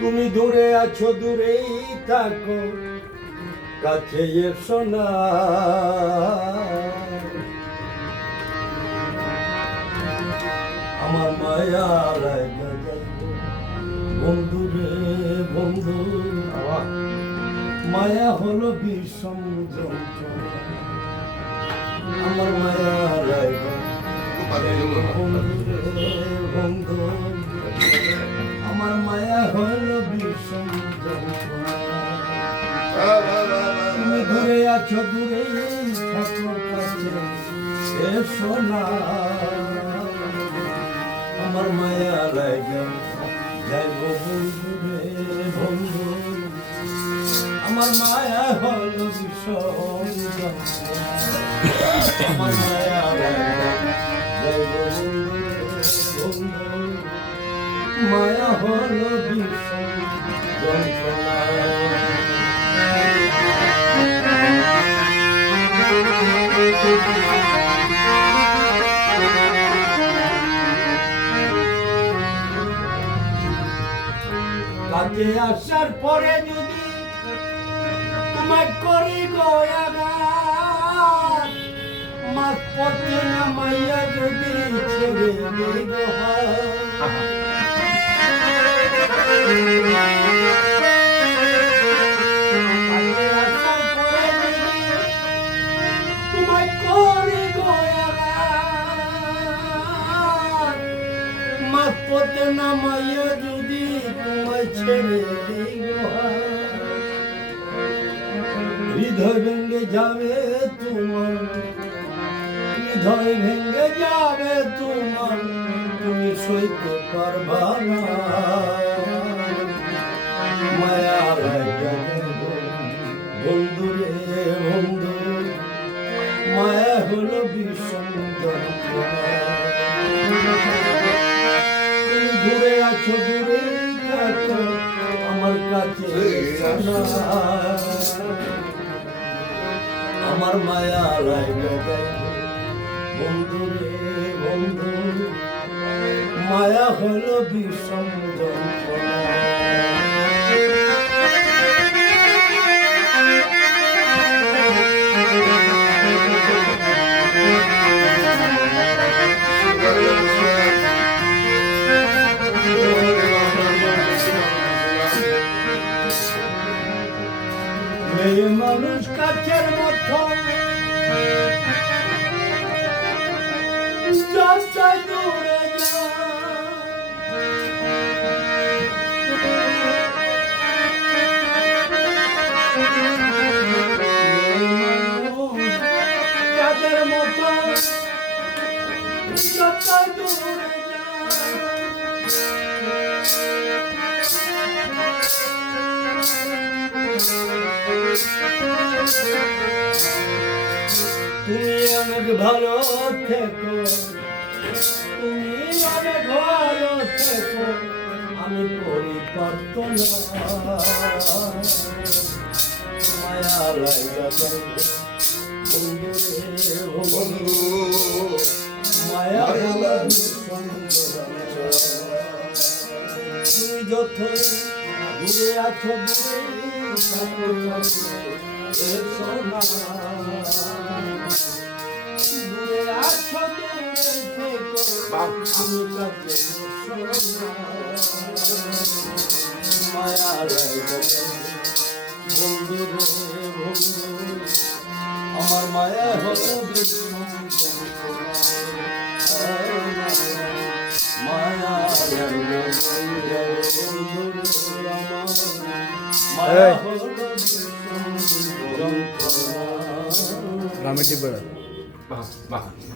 তুমি দূরে আছো, দূরেই থাকো, কাছে এসো না। আমার মায়া লাগা যাইব, বন্ধু রে বন্ধু, মায়া হলো বিষম যন্ত্রণা। আমার মায়া লাগা বন্ধু রে বন্ধু, আমার মায়া হলো বিষম যন্ত্রণা। তুমি দূরে আছো, দূরেই থাকো, কাছে এসো না। আমার মায়া লাগা যাইব, বন্ধু রে বন্ধু, আমার মায়া হলো বিষম যন্ত্রণা। আমার মায়া লাগা যাইব, বন্ধু রে বন্ধু, মায়া হলো বিষম যন্ত্রণা। কাছে আসার পরে যদি তোমায় করি গয়াঘাত, মাছ পথে নামাইয়া যদি ছেড়ে দিই গো হাত। কাছে আসার পরে যদি তোমায় করি গয়াঘাত, মাছ পথে নামাইয়া যদি তোমায় ছেড়ে দিই গো হাত। হৃদয় ভেঙে যাবে তোমার, হৃদয় ভেঙে যাবে তোমার, তুমি সইতে পারবা না। মায়া লাগা যাইব, বন্ধু রে বন্ধু, মায়া হলো বিষম যন্ত্রণা। তুমি দূরে আছো, দূরেই থাকো, আমার কাছে এসো না। আমার মায়া লাগা যাইব, বন্ধু রে বন্ধু, মায়া হলো বিষম যন্ত্রণা। মেয়ে মানুষ কাছের মতো, যাত্রায় দূরে যাদের মতো, যাত্রায় দূরে তুমি অনেক ভালো থেকো, তুমি অনেক ভালো থেকো, আমি পরিপার্থ না। মায়া লাগা যাইব, বন্ধু রে বন্ধু, মায়া হলো বিষম যন্ত্রণা। তুমি যতই দূরে আছো, দূরেই থাকো, এসো না। দূরে আছো, দূরে থেকো, আমি কাছে এসো না। মায়া লাগা যাইব, বন্ধু রে বন্ধু, আমার মায়া হলো বিষম যন্ত্রণা। মায়া লাগা যাইব, বন্ধু রে আমার মায়া হলো বিষম যন্ত্রণা। রামেটি বাহ বাহ।